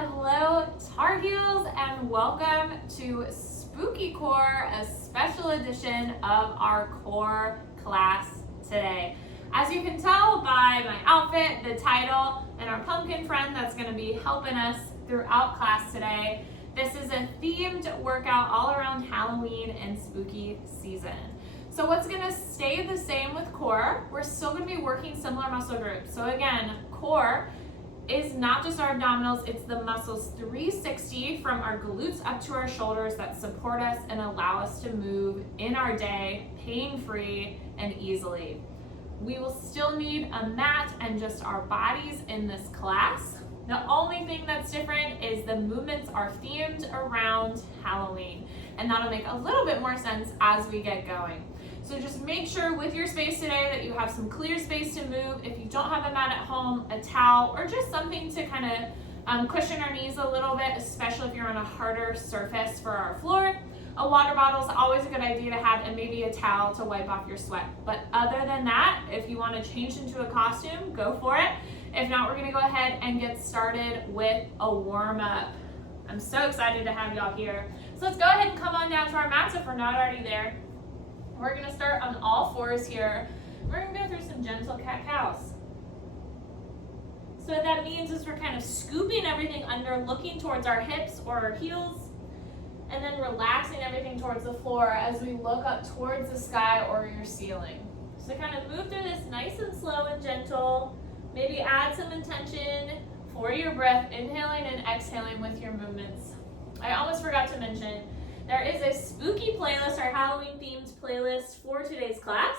Hello, Tar Heels, and welcome to Spooky Core, a special edition of our core class today. As you can tell by my outfit, the title, and our pumpkin friend that's going to be helping us throughout class today, this is a themed workout all around Halloween and spooky season. So what's going to stay the same with core, we're still going to be working similar muscle groups. So again, core is not just our abdominals, it's the muscles 360 from our glutes up to our shoulders that support us and allow us to move in our day pain-free and easily. We will still need a mat and just our bodies in this class. The only thing that's different is the movements are themed around Halloween, and that'll make a little bit more sense as we get going. So just make sure with your space today that you have some clear space to move. If you don't have a mat at home, a towel, or just something to kind of cushion our knees a little bit, especially if you're on a harder surface for our floor. A water bottle is always a good idea to have, and maybe a towel to wipe off your sweat. But other than that, if you want to change into a costume, go for it. If not, we're going to go ahead and get started with a warm-up. I'm so excited to have y'all here. So let's go ahead and come on down to our mats if we're not already there. We're going to start on all fours here. We're going to go through some gentle cat-cows. So what that means is we're kind of scooping everything under, looking towards our hips or our heels, and then relaxing everything towards the floor as we look up towards the sky or your ceiling. So kind of move through this nice and slow and gentle. Maybe add some intention for your breath, inhaling and exhaling with your movements. I almost forgot to mention, there is a spooky playlist, our Halloween themed playlist for today's class.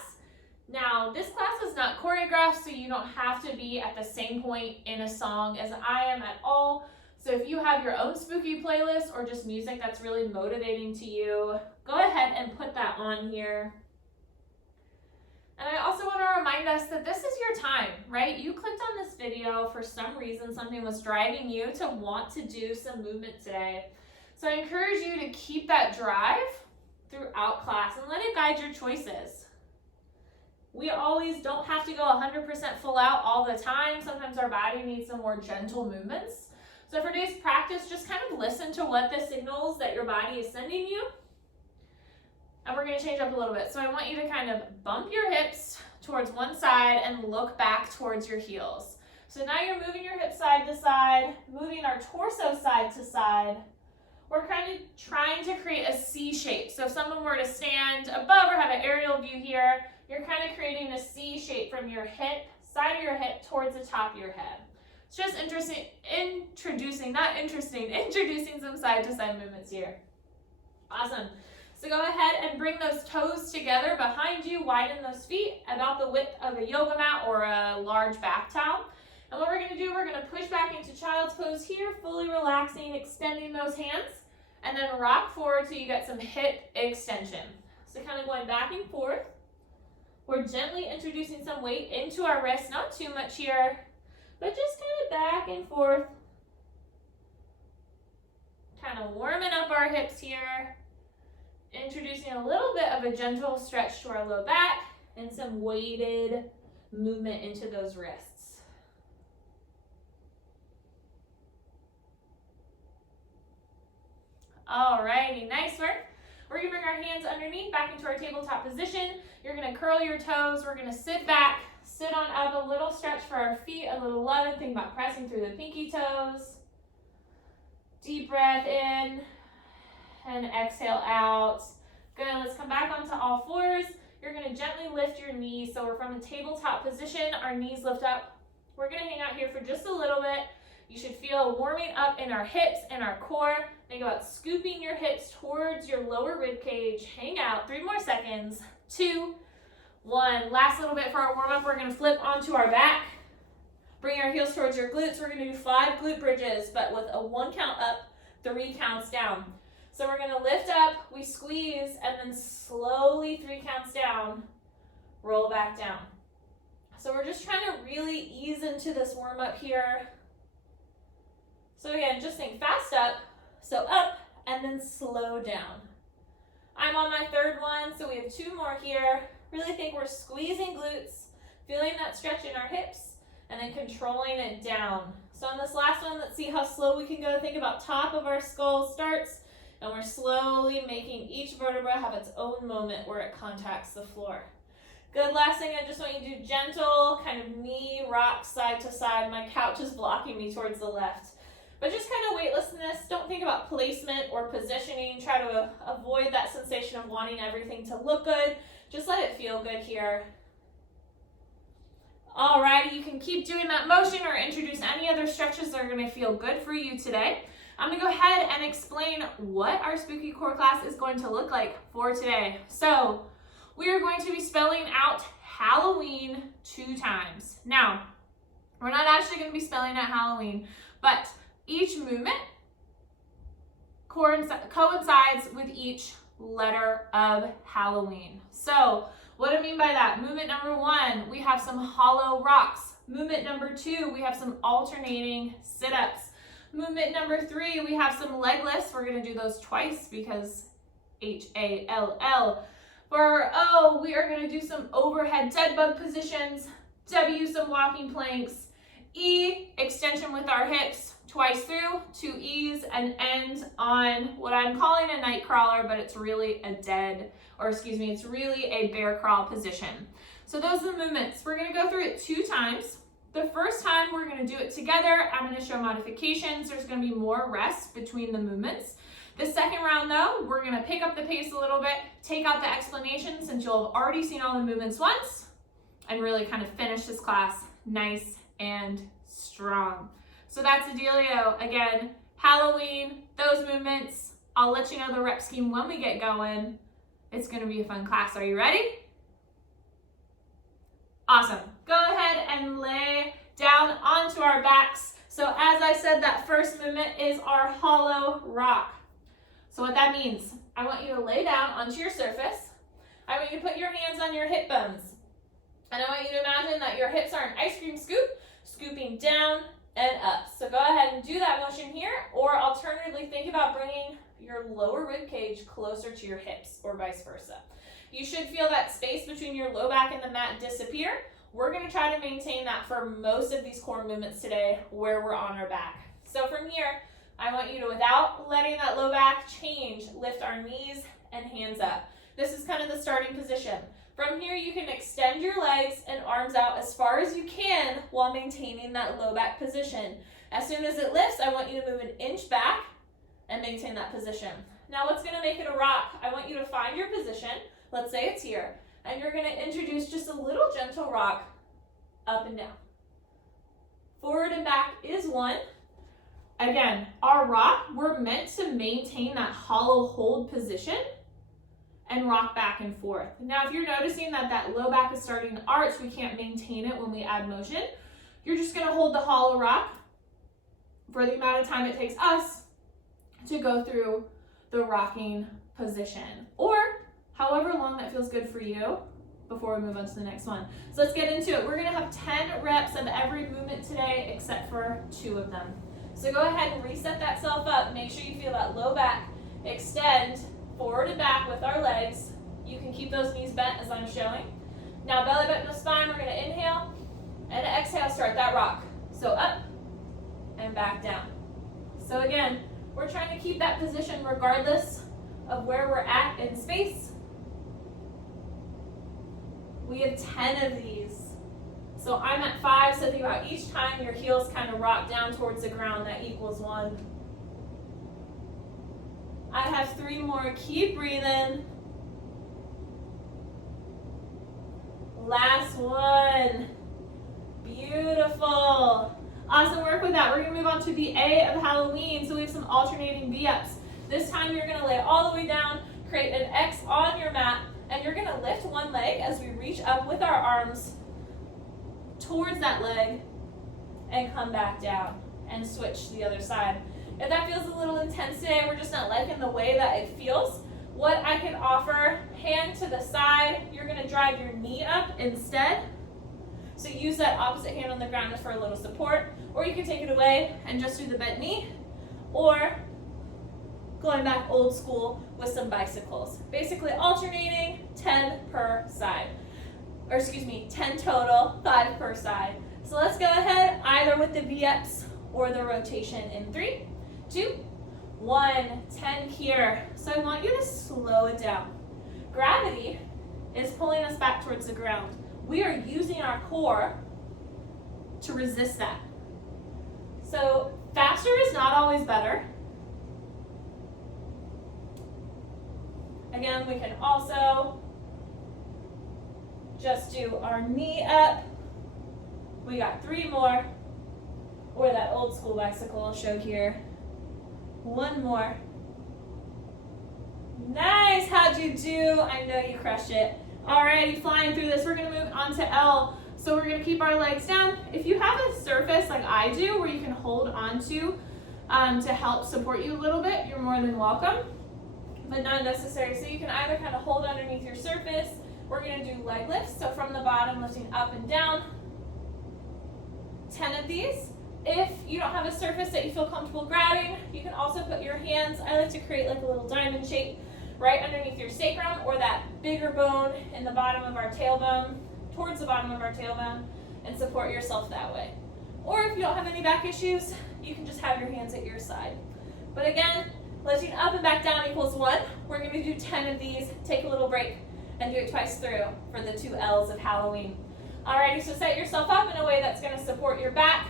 Now, this class is not choreographed, so you don't have to be at the same point in a song as I am at all. So if you have your own spooky playlist or just music that's really motivating to you, go ahead and put that on here. And I also want to remind us that this is your time, right? You clicked on this video for some reason, something was driving you to want to do some movement today. So I encourage you to keep that drive throughout class and let it guide your choices. We always don't have to go 100% full out all the time. Sometimes our body needs some more gentle movements. So for today's practice, just kind of listen to what the signals that your body is sending you. And we're going to change up a little bit. So I want you to kind of bump your hips towards one side and look back towards your heels. So now you're moving your hips side to side, moving our torso side to side. We're kind of trying to create a C shape. So if someone were to stand above or have an aerial view here, you're kind of creating a C shape from your hip, side of your hip towards the top of your head. It's just introducing some side to side movements here. Awesome. So go ahead and bring those toes together behind you, widen those feet about the width of a yoga mat or a large bath towel. And what we're going to do, we're going to push back into child's pose here, fully relaxing, extending those hands, and then rock forward till you get some hip extension. So kind of going back and forth. We're gently introducing some weight into our wrists, not too much here, but just kind of back and forth. Kind of warming up our hips here. Introducing a little bit of a gentle stretch to our low back and some weighted movement into those wrists. Alrighty, nice work. We're gonna bring our hands underneath back into our tabletop position. You're gonna curl your toes. We're gonna sit back, sit on up, a little stretch for our feet, a little love. Think about pressing through the pinky toes. Deep breath in and exhale out. Good, let's come back onto all fours. You're gonna gently lift your knees. So we're from a tabletop position, our knees lift up. We're gonna hang out here for just a little bit. You should feel warming up in our hips and our core. Think about scooping your hips towards your lower rib cage. Hang out, 3 more seconds. 2, 1. Last little bit for our warm up. We're gonna flip onto our back. Bring our heels towards your glutes. We're gonna do 5 glute bridges, but with a 1 count up, 3 counts down. So we're gonna lift up, we squeeze, and then slowly 3 counts down, roll back down. So we're just trying to really ease into this warm up here. So again, just think fast up, so up, and then slow down. I'm on my 3rd one, so we have 2 more here. Really think we're squeezing glutes, feeling that stretch in our hips, and then controlling it down. So on this last one, let's see how slow we can go. Think about top of our skull starts, and we're slowly making each vertebra have its own moment where it contacts the floor. Good, last thing, I just want you to do gentle, kind of knee rock side to side. My couch is blocking me towards the left. But just kind of weightlessness, don't think about placement or positioning. Try to avoid that sensation of wanting everything to look good. Just let it feel good here. Alrighty, you can keep doing that motion or introduce any other stretches that are going to feel good for you today. I'm going to go ahead and explain what our spooky core class is going to look like for today. So, we are going to be spelling out Halloween 2 times. Now, we're not actually going to be spelling out Halloween, but each movement coincides with each letter of Halloween. So, what do I mean by that? Movement number 1, we have some hollow rocks. Movement number 2, we have some alternating sit-ups. Movement number 3, we have some leg lifts. We're going to do those twice because H-A-L-L. For O, we are going to do some overhead dead bug positions. W, some walking planks. E, extension with our hips twice through, 2 E's, and end on what I'm calling a night crawler, but it's really it's really a bear crawl position. So those are the movements. We're going to go through it 2 times. The first time we're going to do it together. I'm going to show modifications. There's going to be more rest between the movements. The second round though, we're going to pick up the pace a little bit, take out the explanation since you'll have already seen all the movements once, and really kind of finish this class nice and strong. So that's the dealio. Again, Halloween, those movements. I'll let you know the rep scheme when we get going. It's going to be a fun class. Are you ready? Awesome. Go ahead and lay down onto our backs. So as I said, that first movement is our hollow rock. So what that means, I want you to lay down onto your surface. I want you to put your hands on your hip bones. And I want you to imagine that your hips are an ice cream scoop, scooping down and up. So go ahead and do that motion here, or alternatively think about bringing your lower rib cage closer to your hips or vice versa. You should feel that space between your low back and the mat disappear. We're going to try to maintain that for most of these core movements today where we're on our back. So from here, I want you to, without letting that low back change, lift our knees and hands up. This is kind of the starting position. From here, you can extend your legs and arms out as far as you can while maintaining that low back position. As soon as it lifts, I want you to move an inch back and maintain that position. Now, what's going to make it a rock? I want you to find your position. Let's say it's here. And you're going to introduce just a little gentle rock up and down. Forward and back is 1. Again, our rock, we're meant to maintain that hollow hold position and rock back and forth. Now, if you're noticing that that low back is starting to arch, we can't maintain it when we add motion, you're just going to hold the hollow rock for the amount of time it takes us to go through the rocking position, or however long that feels good for you before we move on to the next one. So let's get into it. We're going to have 10 reps of every movement today except for 2 of them. So go ahead and reset that self up. Make sure you feel that low back extend forward and back with our legs. You can keep those knees bent as I'm showing. Now belly button to spine, we're going to inhale and exhale, start that rock. So up and back down. So again, we're trying to keep that position regardless of where we're at in space. We have 10 of these. So I'm at 5, so think about each time your heels kind of rock down towards the ground, that equals 1. I have 3 more, keep breathing. Last one. Beautiful. Awesome work with that. We're going to move on to the A of Halloween. So we have some alternating V-ups. This time you're going to lay all the way down, create an X on your mat, and you're going to lift one leg as we reach up with our arms towards that leg and come back down and switch to the other side. If that feels a little intense today, we're just not liking the way that it feels, what I can offer, hand to the side, you're going to drive your knee up instead. So use that opposite hand on the ground for a little support, or you can take it away and just do the bent knee, or going back old school with some bicycles. Basically alternating 10 per side. Or 10 total, 5 per side. So let's go ahead, either with the V-ups or the rotation in 3, 2, 1, 10 here. So I want you to slow it down. Gravity is pulling us back towards the ground. We are using our core to resist that. So faster is not always better. Again, we can also just do our knee up. We got 3 more, or that old school bicycle I'll show here. 1 more. Nice, how'd you do? I know you crushed it. Alrighty, flying through this, we're gonna move on to L. So we're gonna keep our legs down. If you have a surface like I do, where you can hold onto to help support you a little bit, you're more than welcome, but not necessary. So you can either kind of hold underneath your surface. We're gonna do leg lifts. So from the bottom, lifting up and down. 10 of these. If you don't have a surface that you feel comfortable grabbing, you can also put your hands, I like to create like a little diamond shape right underneath your sacrum, or that bigger bone in the bottom of our tailbone, towards the bottom of our tailbone, and support yourself that way. Or if you don't have any back issues, you can just have your hands at your side. But again, lifting up and back down equals 1. We're going to do 10 of these, take a little break, and do it twice through for the 2 L's of Halloween. Alrighty, so set yourself up in a way that's going to support your back.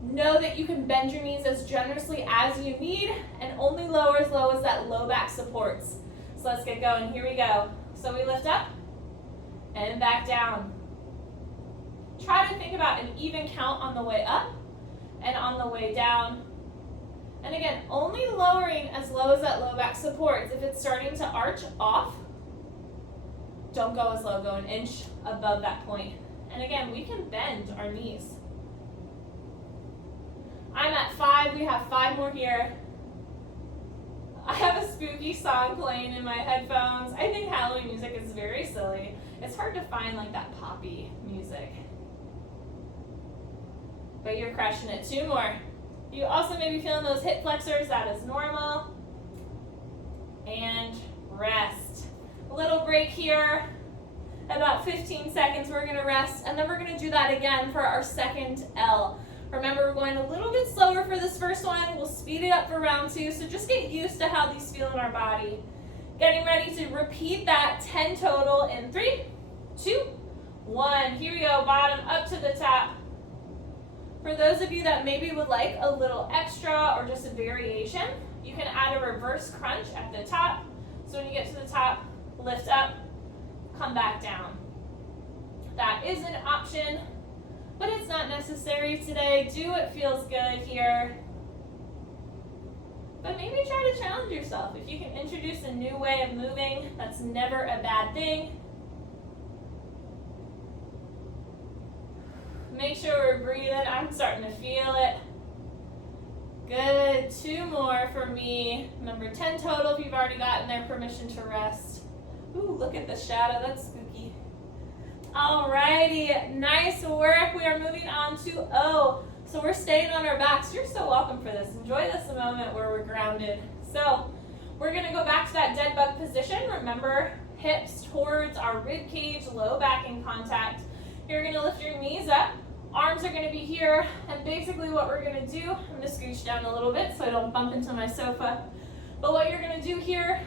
Know that you can bend your knees as generously as you need, and only lower as low as that low back supports. So let's get going. Here we go. So we lift up and back down. Try to think about an even count on the way up and on the way down. And again, only lowering as low as that low back supports. If it's starting to arch off, don't go as low, go an inch above that point. And again, we can bend our knees. I'm at 5, we have 5 more here. I have a spooky song playing in my headphones. I think Halloween music is very silly. It's hard to find like that poppy music. But you're crushing it. 2 more. You also may be feeling those hip flexors, that is normal. And rest. A little break here. About 15 seconds we're gonna rest, and then we're gonna do that again for our second L. Remember, we're going a little bit slower for this first one. We'll speed it up for round 2, so just get used to how these feel in our body. Getting ready to repeat that 10 total in 3, 2, 1. Here we go, bottom up to the top. For those of you that maybe would like a little extra or just a variation, you can add a reverse crunch at the top. So when you get to the top, lift up, come back down. That is an option, but it's not necessary today. Do what feels good here. But maybe try to challenge yourself. If you can introduce a new way of moving, that's never a bad thing. Make sure we're breathing. I'm starting to feel it. Good. 2 more for me. Number 10 total if you've already gotten their permission to rest. Ooh, look at the shadow. That's spooky. Alrighty, nice work. We are moving on to O. So we're staying on our backs. You're so welcome for this. Enjoy this moment where we're grounded. So we're gonna go back to that dead bug position. Remember, hips towards our rib cage, low back in contact. You're gonna lift your knees up. Arms are gonna be here. And basically what we're gonna do, I'm gonna scooch down a little bit so I don't bump into my sofa. But what you're gonna do here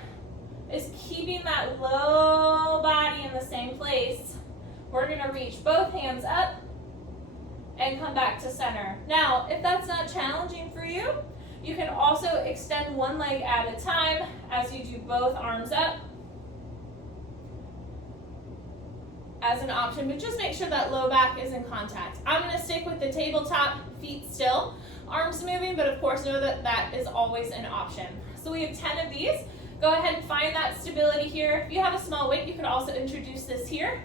is keeping that low body in the same place. We're gonna reach both hands up and come back to center. Now, if that's not challenging for you, you can also extend one leg at a time as you do both arms up as an option, but just make sure that low back is in contact. I'm gonna stick with the tabletop, feet still, arms moving, but of course know that that is always an option. So we have 10 of these. Go ahead and find that stability here. If you have a small weight, you could also introduce this here,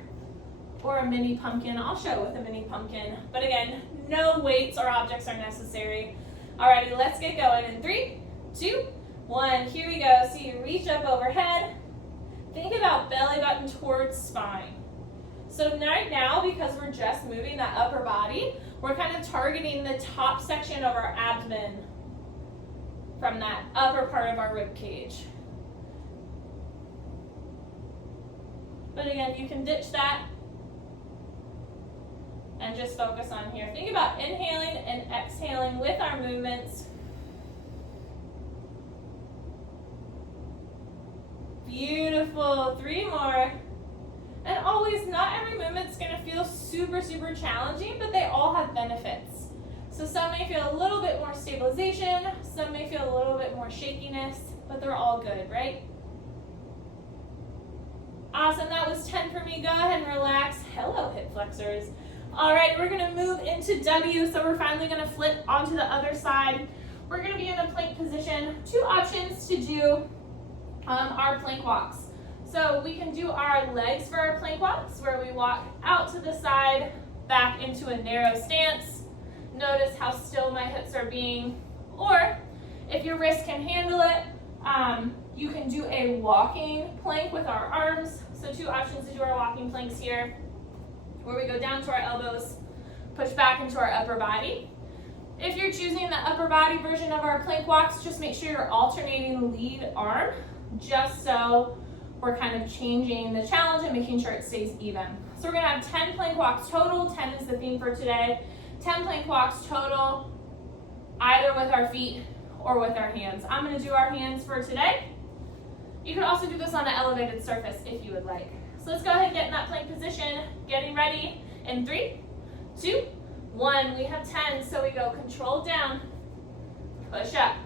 or a mini pumpkin. I'll show with a mini pumpkin. But again, no weights or objects are necessary. Alrighty, let's get going in 3, 2, 1. Here we go. So you reach up overhead. Think about belly button towards spine. So right now, because we're just moving that upper body, we're kind of targeting the top section of our abdomen from that upper part of our rib cage. But again, you can ditch that. 3, 2, 1. Here we go. So we're gonna And just focus on here. Think about inhaling and exhaling with our movements. Beautiful. 3 more. And always, not every movement's gonna feel super, super challenging, but they all have benefits. So some may feel a little bit more stabilization, some may feel a little bit more shakiness, but they're all good, right? Awesome, that was 10 for me. Go ahead and relax. Hello, hip flexors. All right, we're gonna move into W, so we're finally gonna flip onto the other side. We're gonna be in a plank position. 2 options to do our plank walks. So we can do our legs for our plank walks, where we walk out to the side, back into a narrow stance. Notice how still my hips are being. Or if your wrist can handle it, you can do a walking plank with our arms. So 2 options to do our walking planks here, where we go down to our elbows, push back into our upper body. If you're choosing the upper body version of our plank walks, just make sure you're alternating the lead arm, just so we're kind of changing the challenge and making sure it stays even. So we're gonna have 10 plank walks total. 10 is the theme for today. 10 plank walks total, either with our feet or with our hands. I'm gonna do our hands for today. You can also do this on an elevated surface if you would like. So let's go ahead and get in that plank position. Getting ready in 3, 2, 1. We have 10, so we go control down, push up.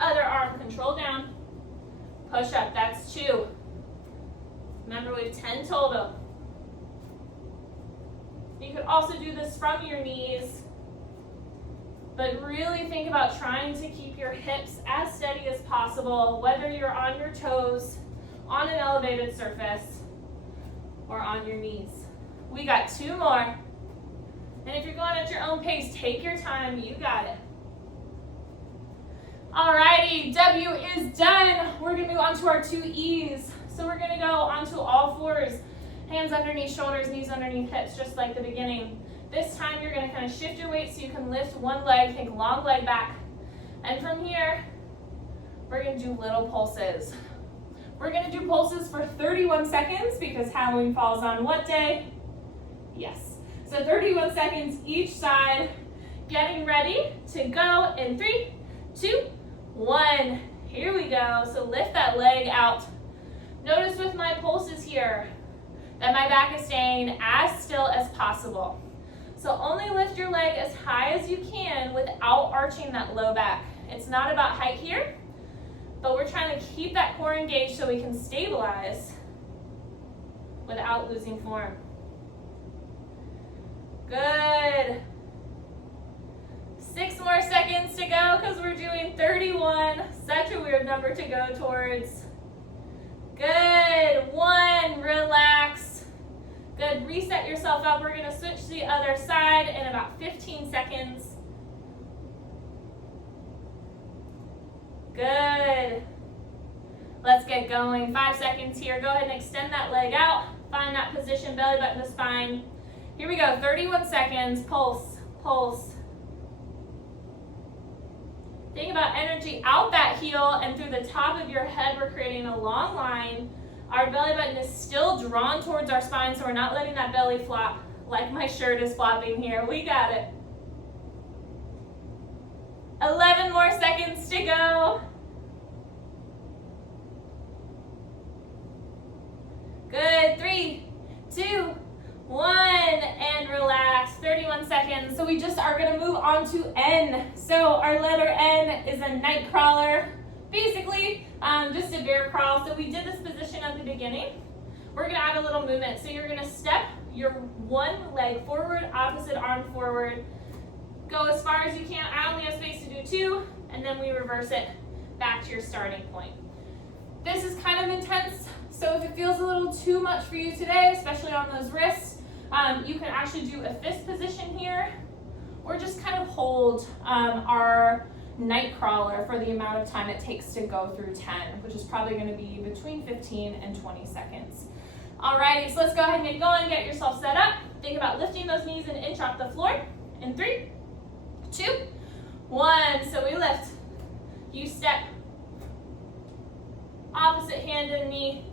Other arm, control down, push up. That's 2. Remember, we have 10 total. You could also do this from your knees, but really think about trying to keep your hips as steady as possible, whether you're on your toes, on an elevated surface, or on your knees. We got 2 more. And if you're going at your own pace, take your time, you got it. Alrighty, W is done. We're gonna move on to our 2 E's. So we're gonna go onto all 4s, hands underneath shoulders, knees underneath hips, just like the beginning. This time you're gonna kind of shift your weight so you can lift one leg, take long leg back. And from here, we're gonna do little pulses. We're gonna do pulses for 31 seconds because Halloween falls on what day? Yes. So 31 seconds each side. Getting ready to go in 3, 2, 1. Here we go. So lift that leg out. Notice with my pulses here that my back is staying as still as possible. So only lift your leg as high as you can without arching that low back. It's not about height here, but we're trying to keep that core engaged so we can stabilize without losing form. Good. 6 more seconds to go because we're doing 31. Such a weird number to go towards. Good. 1, relax. Good, reset yourself up. We're gonna switch to the other side in about 15 seconds. Good. Let's get going. 5 seconds here. Go ahead and extend that leg out. Find that position, belly button to spine. Here we go, 31 seconds. Pulse, pulse. Think about energy out that heel and through the top of your head. We're creating a long line. Our belly button is still drawn towards our spine, so we're not letting that belly flop like my shirt is flopping here. We got it. 11 more seconds to go. Good, 3, 2, 1, and relax. 31 seconds. So we just are gonna move on to N. So our letter N is a night crawler. Basically, just a bear crawl. So we did this position at the beginning. We're gonna add a little movement. So you're gonna step your one leg forward, opposite arm forward. Go as far as you can. I only have space to do 2, and then we reverse it back to your starting point. This is kind of intense, so if it feels a little too much for you today, especially on those wrists, you can actually do a fist position here, or just kind of hold our night crawler for the amount of time it takes to go through 10, which is probably going to be between 15 and 20 seconds. Alrighty, so let's go ahead and get going. Get yourself set up. Think about lifting those knees an inch off the floor. In 3, 2, 1. So we lift. You step. Opposite hand and knee.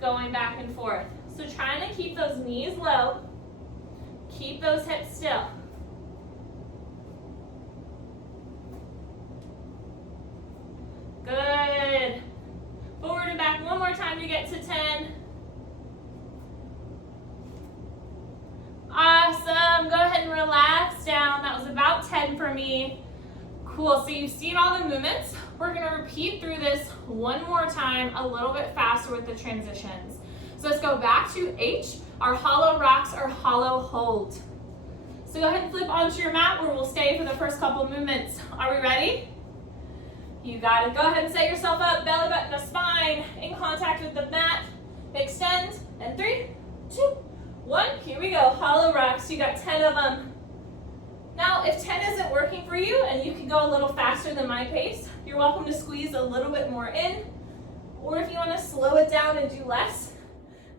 Going back and forth. So trying to keep those knees low. Keep those hips still. Good. Forward and back one more time to get to 10. Awesome. Go ahead and relax down. That was about 10 for me. Cool. So you've seen all the movements. We're going to repeat through this one more time, a little bit faster with the transitions. So let's go back to H, our hollow rocks or hollow hold. So go ahead and flip onto your mat where we'll stay for the first couple movements. Are we ready? You got it. Go ahead and set yourself up, belly button to spine, in contact with the mat. Extend, and 3, 2, 1. Here we go. Hollow rocks. You got 10 of them. Now, if 10 isn't working for you and you can go a little faster than my pace, you're welcome to squeeze a little bit more in. Or if you want to slow it down and do less,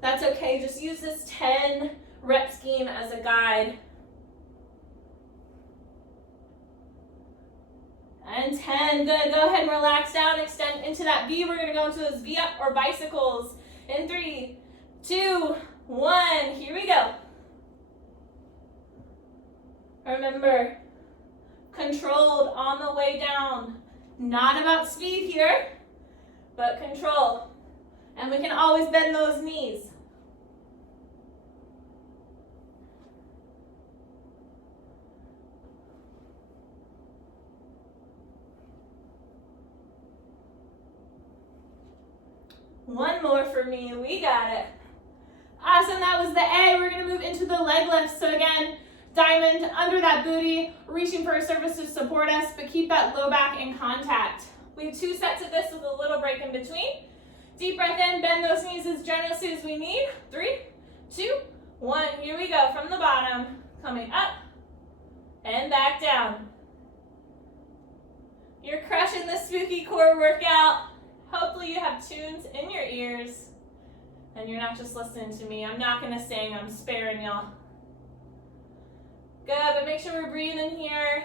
that's okay. Just use this 10 rep scheme as a guide. And 10, good. Go ahead and relax down, extend into that V. We're gonna go into those V up or bicycles. In 3, 2, 1, here we go. Remember, controlled on the way down. Not about speed here, but control. And we can always bend those knees. One more for me, we got it. Awesome, that was the A. We're gonna move into the leg lifts. So again, diamond under that booty, reaching for a surface to support us, but keep that low back in contact. We have 2 sets of this with a little break in between. Deep breath in, bend those knees as generously as we need. 3, 2, 1, here we go. From the bottom, coming up and back down. You're crushing the spooky core workout. Hopefully you have tunes in your ears and you're not just listening to me. I'm not gonna sing, I'm sparing y'all. Good, but make sure we're breathing here.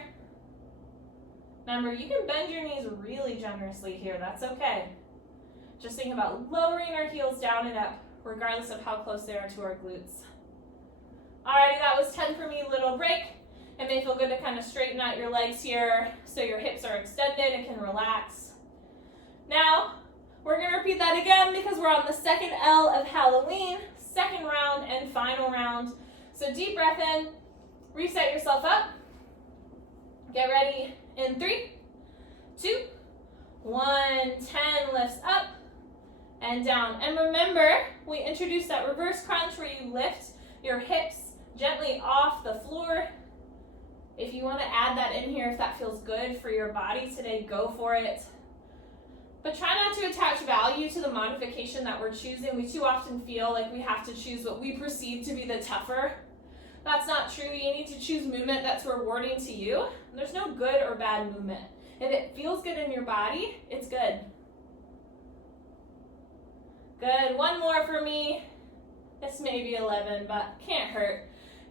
Remember, you can bend your knees really generously here, that's okay. Just think about lowering our heels down and up, regardless of how close they are to our glutes. Alrighty, that was 10 for me, little break. It may feel good to kind of straighten out your legs here so your hips are extended and can relax. Now, we're gonna repeat that again because we're on the second L of Halloween, second round and final round. So deep breath in, reset yourself up. Get ready in 3, 2, 1, 10 lifts up and down. And remember, we introduced that reverse crunch where you lift your hips gently off the floor. If you want to add that in here, if that feels good for your body today, go for it. But try not to attach value to the modification that we're choosing. We too often feel like we have to choose what we perceive to be the tougher. That's not true. You need to choose movement that's rewarding to you. There's no good or bad movement. If it feels good in your body, it's good. Good. One more for me. This may be 11, but can't hurt.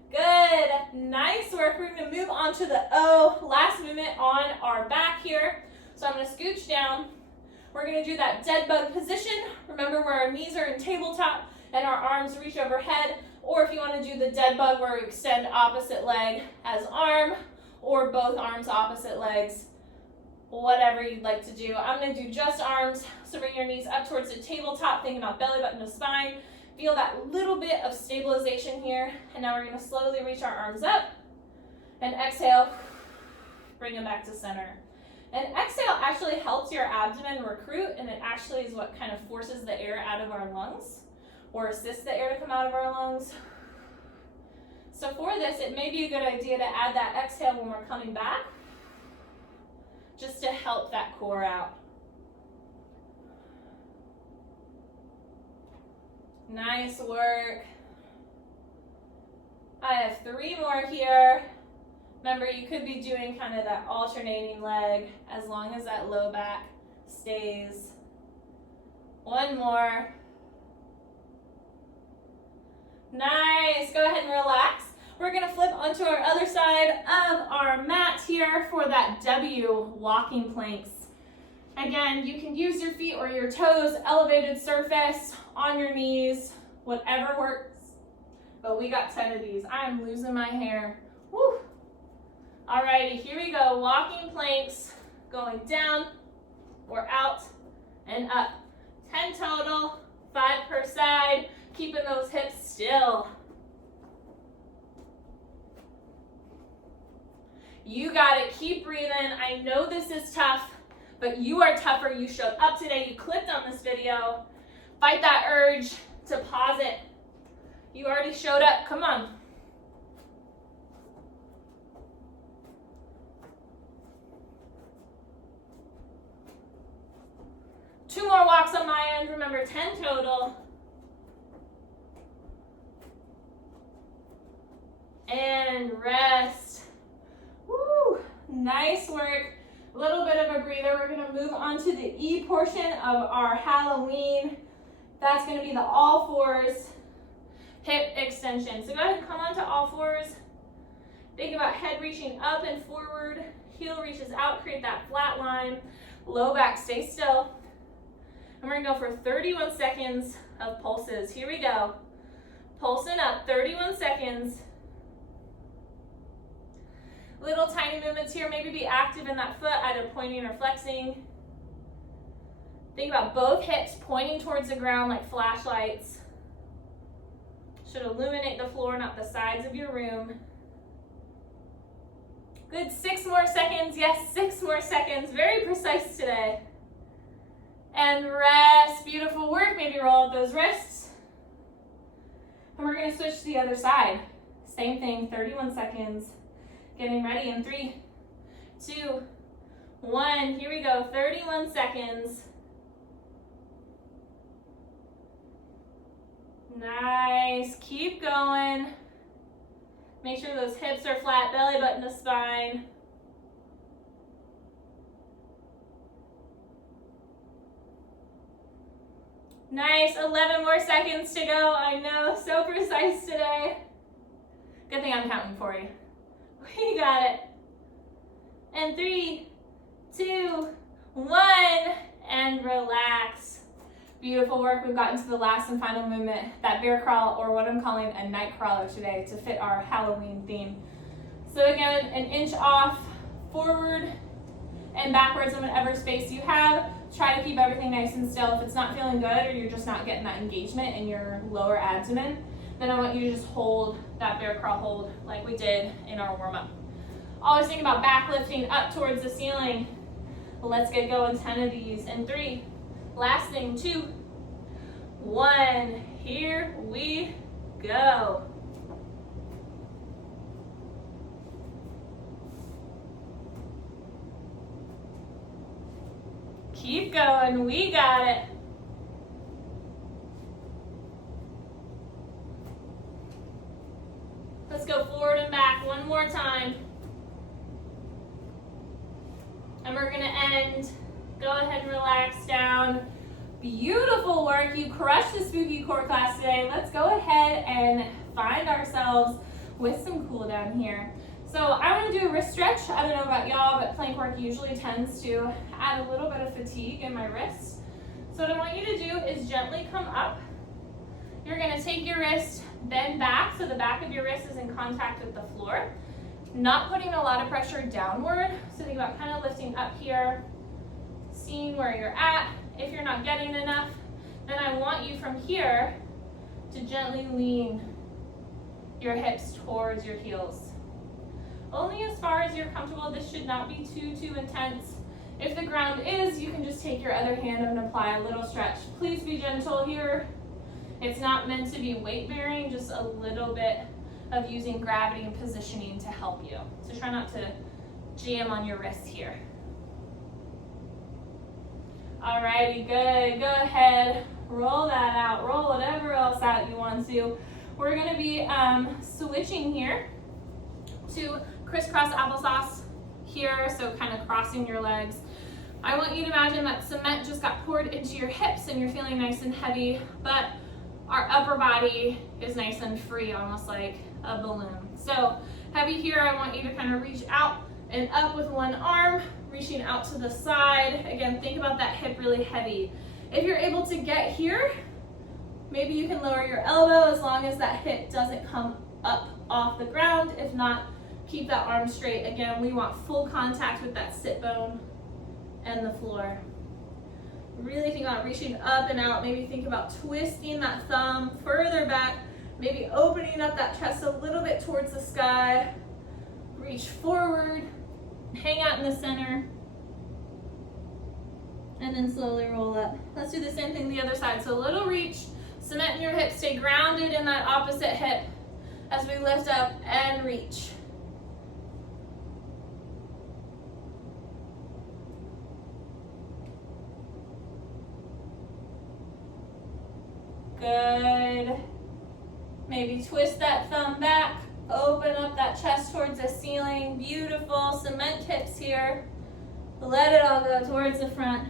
Good. Nice work. We're going to move on to the O. Last movement on our back here. So I'm going to scooch down. We're going to do that dead bug position. Remember where our knees are in tabletop and our arms reach overhead. Or if you want to do the dead bug where we extend opposite leg as arm or both arms opposite legs, whatever you'd like to do. I'm going to do just arms. So bring your knees up towards the tabletop, thinking about belly button to spine. Feel that little bit of stabilization here. And now we're going to slowly reach our arms up. And exhale, bring them back to center. And exhale actually helps your abdomen recruit, and it actually is what kind of forces the air out of our lungs or assists the air to come out of our lungs. So for this, it may be a good idea to add that exhale when we're coming back, just to help that core out. Nice work. I have 3 more here. Remember, you could be doing kind of that alternating leg as long as that low back stays. 1 more. Nice. Go ahead and relax. We're going to flip onto our other side of our mat here for that W, walking planks. Again, you can use your feet or your toes, elevated surface, on your knees, whatever works. but we got 10 of these. I'm losing my hair. Woo. Alrighty, here we go. Walking planks, going down or out and up. 10 total, 5 per side, keeping those hips still. You got it, keep breathing. I know this is tough, but you are tougher. You showed up today, you clicked on this video. Fight that urge to pause it. You already showed up, come on. Two more walks on my end, remember 10 total. And rest. Woo, nice work. A little bit of a breather. We're gonna move on to the E portion of our Halloween. That's gonna be the all fours hip extension. So go ahead and come onto all fours. Think about head reaching up and forward. Heel reaches out, create that flat line. Low back, stay still. And we're gonna go for 31 seconds of pulses. Here we go. Pulsing up, 31 seconds. Little tiny movements here. Maybe be active in that foot, either pointing or flexing. Think about both hips pointing towards the ground like flashlights. Should illuminate the floor, not the sides of your room. Good, 6 more seconds. Yes, 6 more seconds. Very precise today. And rest, beautiful work. Maybe roll up those wrists. And we're gonna switch to the other side. Same thing, 31 seconds. Getting ready in 3, 2, 1. Here we go, 31 seconds. Nice, keep going. Make sure those hips are flat, belly button to spine. Nice, 11 more seconds to go. I know, so precise today. Good thing I'm counting for you. We got it. And 3, 2, 1, and relax. Beautiful work. We've gotten to the last and final movement, that bear crawl, or what I'm calling a night crawler today to fit our Halloween theme. So again, an inch off, forward and backwards in whatever space you have. Try to keep everything nice and still. If it's not feeling good or you're just not getting that engagement in your lower abdomen, then I want you to just hold that bear crawl hold like we did in our warm-up. Always think about back lifting up towards the ceiling. Let's get going, 10 of these. And 3, last thing, 2, 1. Here we go. Keep going, we got it. Let's go forward and back one more time. And we're gonna end. Go ahead and relax down. Beautiful work. You crushed the spooky core class today. Let's go ahead and find ourselves with some cool down here. So I want to do a wrist stretch. I don't know about y'all, but plank work usually tends to add a little bit of fatigue in my wrists. So what I want you to do is gently come up. You're going to take your wrist, bend back so the back of your wrist is in contact with the floor. Not putting a lot of pressure downward. So think about kind of lifting up here, seeing where you're at. If you're not getting enough, then I want you from here to gently lean your hips towards your heels. Only as far as you're comfortable. This should not be too intense. If the ground is, you can just take your other hand and apply a little stretch. Please be gentle here. It's not meant to be weight bearing, just a little bit of using gravity and positioning to help you. So try not to jam on your wrists here. Alrighty, good. Go ahead, roll that out. Roll whatever else out you want to. We're gonna be switching here to crisscross applesauce here, so kind of crossing your legs. I want you to imagine that cement just got poured into your hips and you're feeling nice and heavy, but our upper body is nice and free, almost like a balloon. So heavy here, I want you to kind of reach out and up with one arm, reaching out to the side. Again, think about that hip really heavy. If you're able to get here, Maybe you can lower your elbow as long as that hip doesn't come up off the ground. If not, keep that arm straight. Again, we want full contact with that sit bone and the floor. Really think about reaching up and out. Maybe think about twisting that thumb further back. Maybe opening up that chest a little bit towards the sky. Reach forward, hang out in the center, and then slowly roll up. Let's do the same thing the other side. So a little reach, cement in your hips, stay grounded in that opposite hip as we lift up and reach. Good. Maybe twist that thumb back, open up that chest towards the ceiling. Beautiful. Cement hips here. Let it all go towards the front.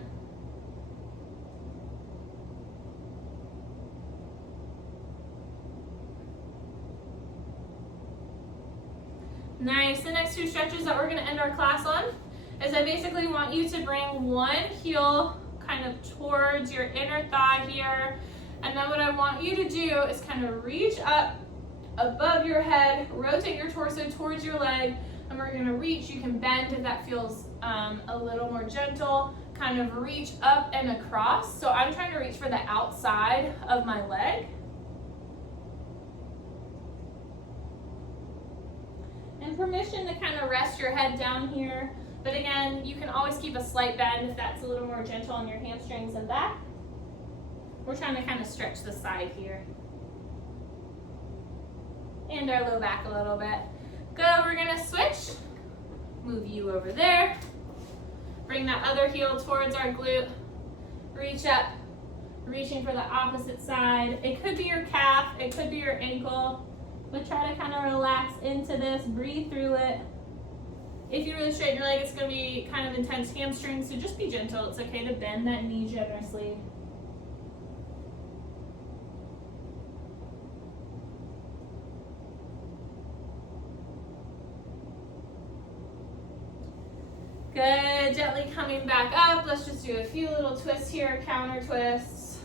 Nice. The next two stretches that we're going to end our class on is I basically want you to bring one heel kind of towards your inner thigh here. And then what I want you to do is kind of reach up above your head, rotate your torso towards your leg, and we're going to reach. You can bend if that feels a little more gentle. Kind of reach up and across. So I'm trying to reach for the outside of my leg. And permission to kind of rest your head down here. But again, you can always keep a slight bend if that's a little more gentle on your hamstrings and back. We're trying to kind of stretch the side here. And our low back a little bit. Good, we're gonna switch. Move you over there. Bring that other heel towards our glute. Reach up, reaching for the opposite side. It could be your calf, it could be your ankle, but try to kind of relax into this, breathe through it. If you really straighten your leg, it's gonna be kind of intense hamstrings, so just be gentle. It's okay to bend that knee generously. Good, gently coming back up. Let's just do a few little twists here, counter twists.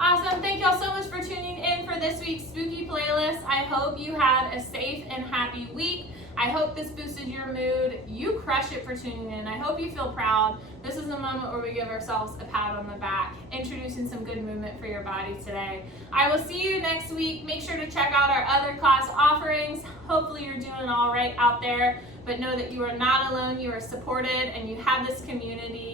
Awesome, thank y'all so much for tuning in for this week's Spooky Playlist. I hope you had a safe and happy week. I hope this boosted your mood. You crush it for tuning in. I hope you feel proud. This is a moment where we give ourselves a pat on the back, introducing some good movement for your body today. I will see you next week. Make sure to check out our other class offerings. Hopefully you're doing all right out there, but know that you are not alone. You are supported and you have this community.